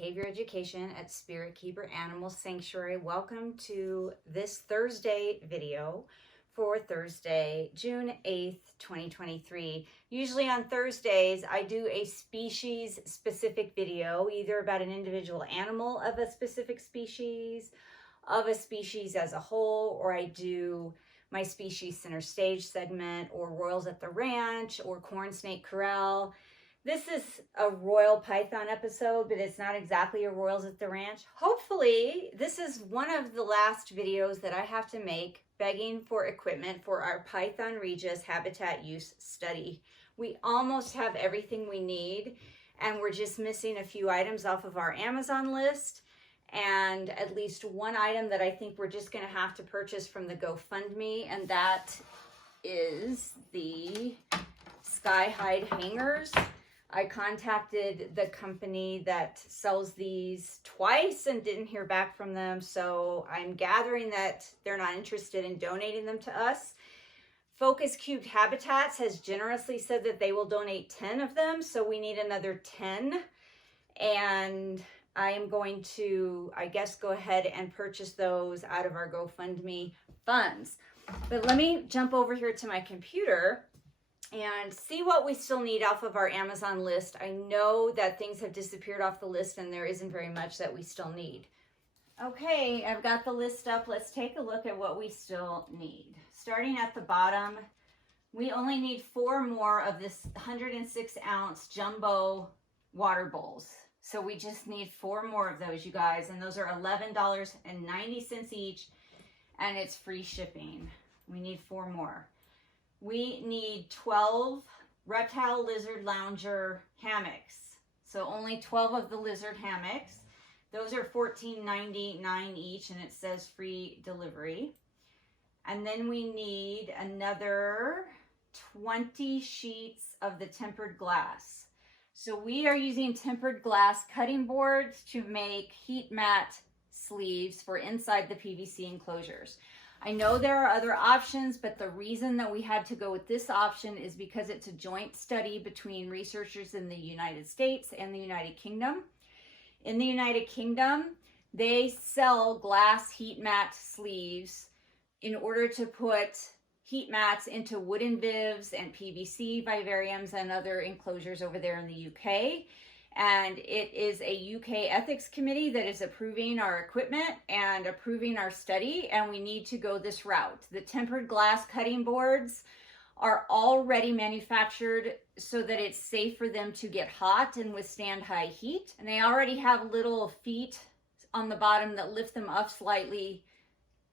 Behavior Education at Spirit Keeper Animal Sanctuary. Welcome to this Thursday video for Thursday, June 8th, 2023. Usually on Thursdays, I do a species-specific video, either about an individual animal of a specific species, of a species as a whole, or I do my species center stage segment, or Royals at the Ranch, or Corn Snake Corral. This is a Royal Python episode, but it's not exactly a Royals at the Ranch. Hopefully, this is one of the last videos that I have to make begging for equipment for our Python Regis habitat use study. We almost have everything we need, and we're just missing a few items off of our Amazon list, and at least one item that I think we're just going to have to purchase from the GoFundMe, and that is the Skyhide hangers. I contacted the company that sells these twice and didn't hear back from them, so I'm gathering that they're not interested in donating them to us. Focus Cubed Habitats has generously said that they will donate 10 of them, so we need another 10, and I am going to, I guess, go ahead and purchase those out of our GoFundMe funds. But let me jump over here to my computer and see what we still need off of our Amazon list. I know that things have disappeared off the list and there isn't very much that we still need. Okay, I've got the list up. Let's take a look at what we still need. Starting at the bottom, we only need 4 more of this 106 ounce jumbo water bowls. So we just need 4 more of those, you guys, and those are $11.90 each, and it's free shipping. We need 4 more. We need 12 reptile lizard lounger hammocks. So only 12 of the lizard hammocks. Those are $14.99 each, and it says free delivery. And then we need another 20 sheets of the tempered glass. So we are using tempered glass cutting boards to make heat mat sleeves for inside the PVC enclosures. I know there are other options, but the reason that we had to go with this option is because it's a joint study between researchers in the United States and the United Kingdom. In the United Kingdom, they sell glass heat mat sleeves in order to put heat mats into wooden bibs and PVC vivariums and other enclosures over there in the UK. And it is a UK ethics committee that is approving our equipment and approving our study, and we need to go this route. The tempered glass cutting boards are already manufactured so that it's safe for them to get hot and withstand high heat. And they already have little feet on the bottom that lift them up slightly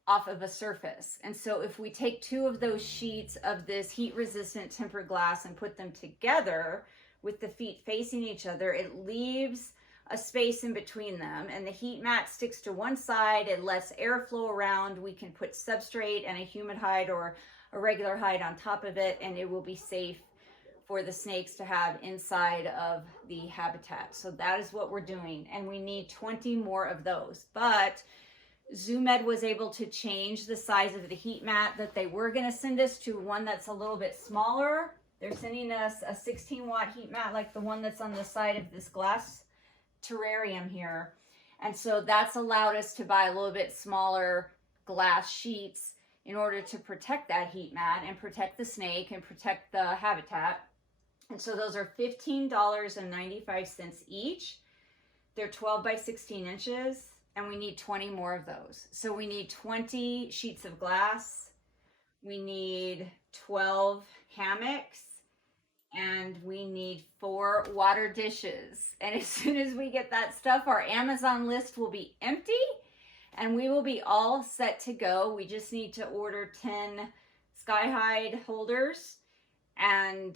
off of a surface. And so if we take 2 of those sheets of this heat resistant tempered glass and put them together with the feet facing each other, it leaves a space in between them, and the heat mat sticks to one side. It lets air flow around. We can put substrate and a humid hide or a regular hide on top of it, and it will be safe for the snakes to have inside of the habitat. So that is what we're doing, and we need 20 more of those. But Zoo Med was able to change the size of the heat mat that they were going to send us to one that's a little bit smaller. They're sending us a 16-watt heat mat like the one that's on the side of this glass terrarium here. And so that's allowed us to buy a little bit smaller glass sheets in order to protect that heat mat and protect the snake and protect the habitat. And so those are $15.95 each. They're 12 by 16 inches, and we need 20 more of those. So we need 20 sheets of glass. We need 12 hammocks, and we need 4 water dishes. And as soon as we get that stuff, our Amazon list will be empty and we will be all set to go. We just need to order 10 Skyhide holders, and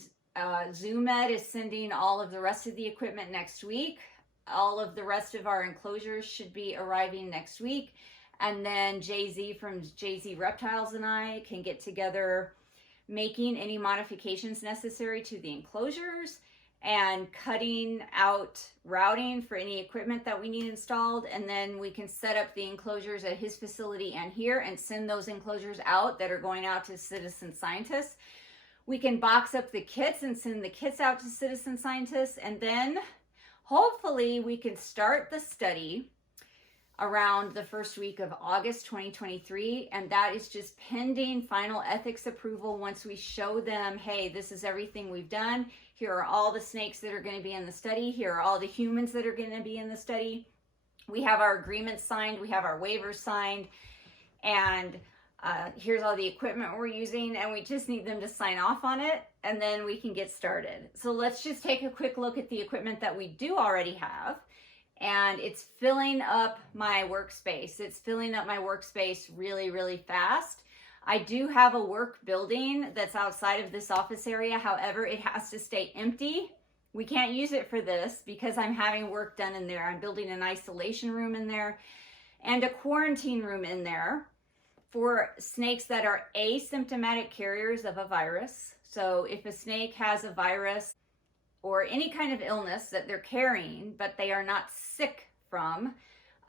Zoo Med is sending all of the rest of the equipment next week. All of the rest of our enclosures should be arriving next week. And then Jay-Z from Jay-Z Reptiles and I can get together making any modifications necessary to the enclosures and cutting out routing for any equipment that we need installed. And then we can set up the enclosures at his facility and here and send those enclosures out that are going out to citizen scientists. We can box up the kits and send the kits out to citizen scientists, and then hopefully we can start the study around the first week of August 2023, and that is just pending final ethics approval. Once we show them, hey, this is everything we've done, here are all the snakes that are going to be in the study, here are all the humans that are going to be in the study, we have our agreements signed, we have our waivers signed, and here's all the equipment we're using, and we just need them to sign off on it, and then we can get started. So let's just take a quick look at the equipment that we do already have. And it's filling up my workspace. It's filling up my workspace really, really fast. I do have a work building that's outside of this office area. However, it has to stay empty. We can't use it for this because I'm having work done in there. I'm building an isolation room in there and a quarantine room in there for snakes that are asymptomatic carriers of a virus. So if a snake has a virus or any kind of illness that they're carrying, but they are not sick from,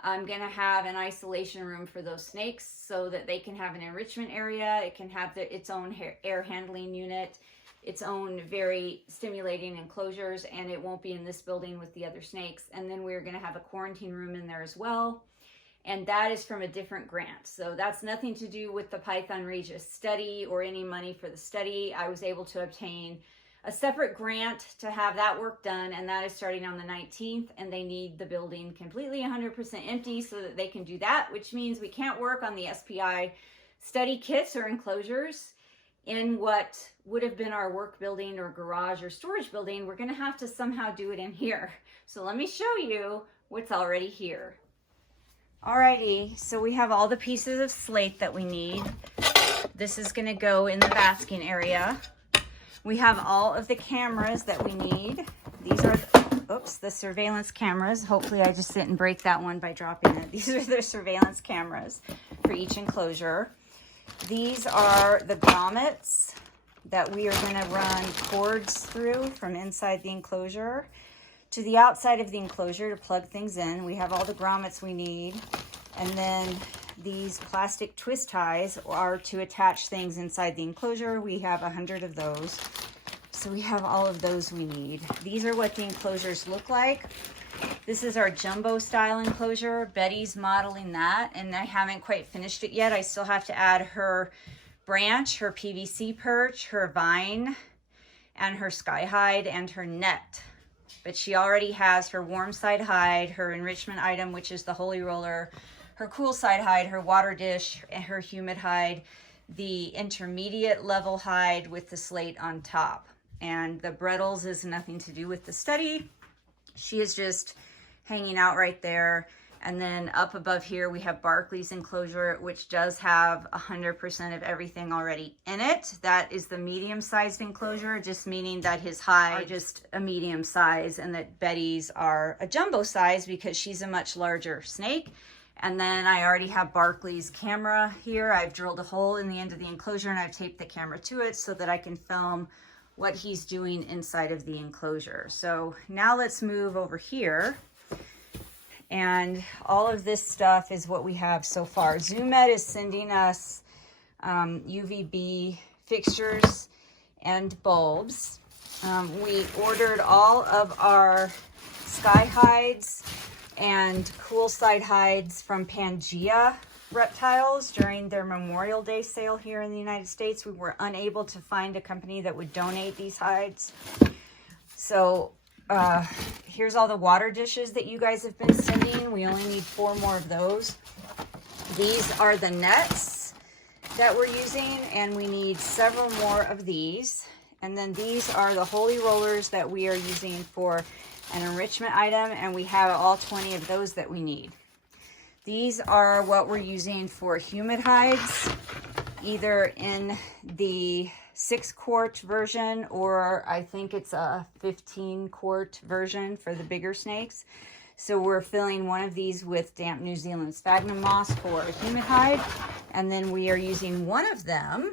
I'm gonna have an isolation room for those snakes so that they can have an enrichment area. It can have its own air handling unit, its own very stimulating enclosures, and it won't be in this building with the other snakes. And then we're gonna have a quarantine room in there as well. And that is from a different grant. So that's nothing to do with the Python Regis study or any money for the study. I was able to obtain a separate grant to have that work done, and that is starting on the 19th, and they need the building completely 100% empty so that they can do that, which means we can't work on the SPI study kits or enclosures in what would have been our work building or garage or storage building. We're gonna have to somehow do it in here. So let me show you what's already here. Alrighty, so we have all the pieces of slate that we need. This is gonna go in the basking area. We have all of the cameras that we need. These are, the surveillance cameras. Hopefully I just didn't break that one by dropping it. These are the surveillance cameras for each enclosure. These are the grommets that we are gonna run cords through from inside the enclosure to the outside of the enclosure to plug things in. We have all the grommets we need. And then these plastic twist ties are to attach things inside the enclosure. We have 100 of those. So we have all of those we need. These are what the enclosures look like. This is our jumbo style enclosure. Betty's modeling that, and I haven't quite finished it yet. I still have to add her branch, her PVC perch, her vine, and her sky hide, and her net. But she already has her warm side hide, her enrichment item, which is the Holy Roller, her cool side hide, her water dish, and her humid hide, the intermediate level hide with the slate on top. And the Brettles is nothing to do with the study. She is just hanging out right there. And then up above here, we have Barkley's enclosure, which does have 100% of everything already in it. That is the medium-sized enclosure, just meaning that his hide are just a medium size and that Betty's are a jumbo size because she's a much larger snake. And then I already have Barkley's camera here. I've drilled a hole in the end of the enclosure and I've taped the camera to it so that I can film what he's doing inside of the enclosure. So now let's move over here. And all of this stuff is what we have so far. Zoo Med is sending us UVB fixtures and bulbs. We ordered all of our sky hides and cool side hides from Pangea Reptiles during their Memorial Day sale here in the United States. We were unable to find a company that would donate these hides. So here's all the water dishes that you guys have been sending. We only need 4 more of those. These are the nets that we're using, and we need several more of these. And then these are the Holy Rollers that we are using for an enrichment item, and we have all 20 of those that we need. These are what we're using for humid hides, either in the 6-quart version, or I think it's a 15-quart version for the bigger snakes. So we're filling one of these with damp New Zealand sphagnum moss for a humid hide, and then we are using one of them.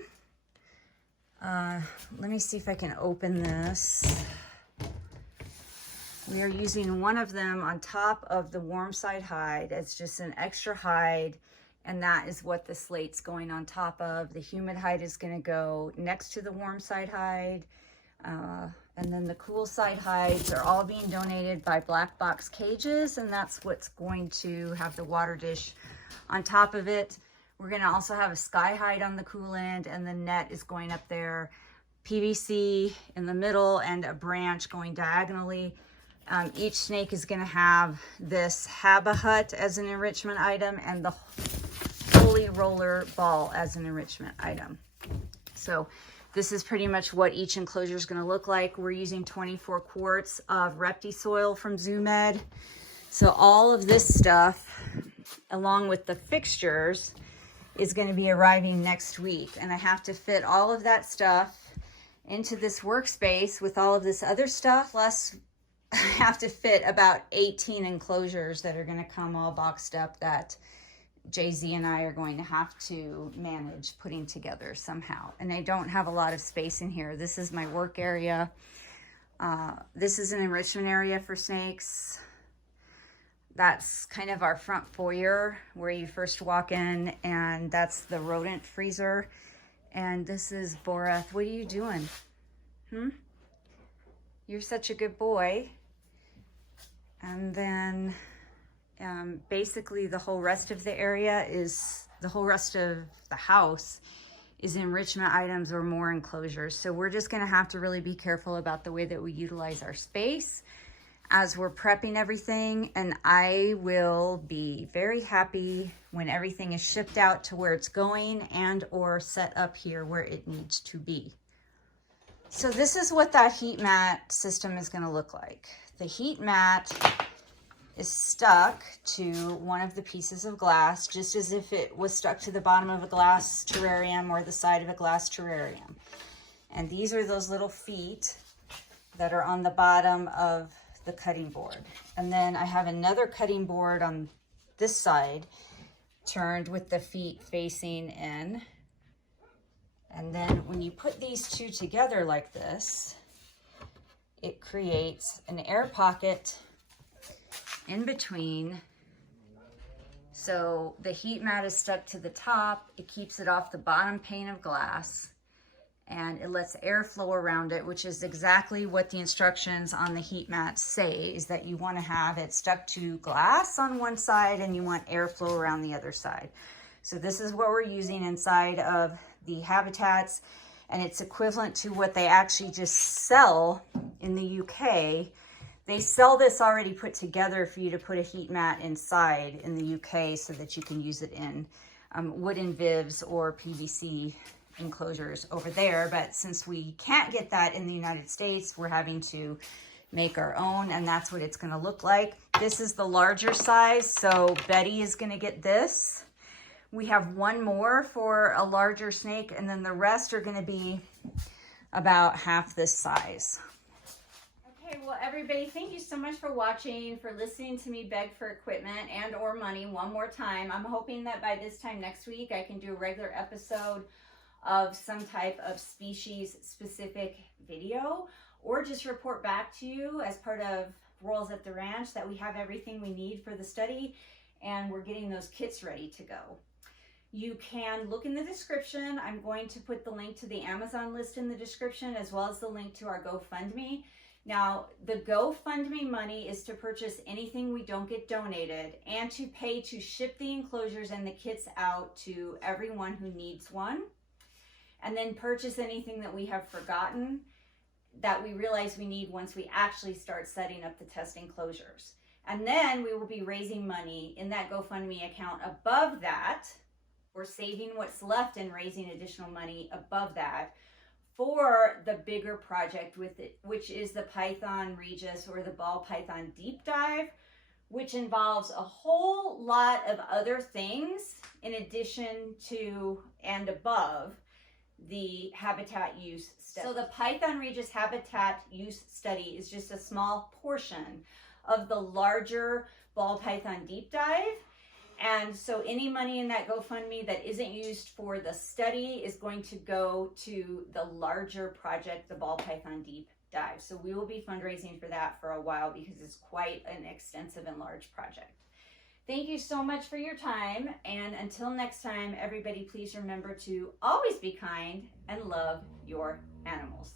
Let me see if I can open this. We are using one of them on top of the warm side hide. It's just an extra hide, and that is what the slate's going on top of. The humid hide is going to go next to the warm side hide, And then the cool side hides are all being donated by Black Box Cages, and that's what's going to have the water dish on top of it. We're gonna also have a sky hide on the cool end, and the net is going up there, PVC in the middle, and a branch going diagonally. Each snake is gonna have this Haba Hut as an enrichment item, and the Holy Roller Ball as an enrichment item. So this is pretty much what each enclosure is going to look like. We're using 24 quarts of Repti soil from Zoo Med. So all of this stuff, along with the fixtures, is going to be arriving next week. And I have to fit all of that stuff into this workspace with all of this other stuff. Plus, I have to fit about 18 enclosures that are going to come all boxed up that Jay-Z and I are going to have to manage putting together somehow. And I don't have a lot of space in here. This is my work area. This is an enrichment area for snakes. That's kind of our front foyer where you first walk in, and that's the rodent freezer. And this is Borath. What are you doing? You're such a good boy. And then basically the whole rest of the area is, the whole rest of the house is enrichment items or more enclosures. So we're just gonna have to really be careful about the way that we utilize our space as we're prepping everything. And I will be very happy when everything is shipped out to where it's going and or set up here where it needs to be. So this is what that heat mat system is gonna look like. The heat mat is stuck to one of the pieces of glass, just as if it was stuck to the bottom of a glass terrarium or the side of a glass terrarium. And these are those little feet that are on the bottom of the cutting board. And then I have another cutting board on this side turned with the feet facing in. And then when you put these two together like this, it creates an air pocket in between. So the heat mat is stuck to the top. It keeps it off the bottom pane of glass, and it lets airflow around it, which is exactly what the instructions on the heat mat say, is that you want to have it stuck to glass on one side and you want airflow around the other side. So this is what we're using inside of the habitats, and it's equivalent to what they actually just sell in the UK. They sell this already put together for you to put a heat mat inside in the UK so that you can use it in wooden bibs or PVC enclosures over there. But since we can't get that in the United States, we're having to make our own, and that's what it's going to look like. This is the larger size, so Betty is going to get this. We have one more for a larger snake, and then the rest are going to be about half this size. Okay, well, everybody, thank you so much for watching, for listening to me beg for equipment and or money one more time. I'm hoping that by this time next week, I can do a regular episode of some type of species-specific video, or just report back to you as part of Royals at the Ranch that we have everything we need for the study and we're getting those kits ready to go. You can look in the description. I'm going to put the link to the Amazon list in the description, as well as the link to our GoFundMe. Now, the GoFundMe money is to purchase anything we don't get donated and to pay to ship the enclosures and the kits out to everyone who needs one, and then purchase anything that we have forgotten that we realize we need once we actually start setting up the test enclosures. And then we will be raising money in that GoFundMe account above that. We're saving what's left and raising additional money above that for the bigger project with it, which is the Python Regis or the ball python deep dive, which involves a whole lot of other things in addition to and above the habitat use study. So the Python Regis habitat use study is just a small portion of the larger ball python deep dive. And so any money in that GoFundMe that isn't used for the study is going to go to the larger project, the ball python deep dive. So we will be fundraising for that for a while because it's quite an extensive and large project. Thank you so much for your time. And until next time, everybody, please remember to always be kind and love your animals.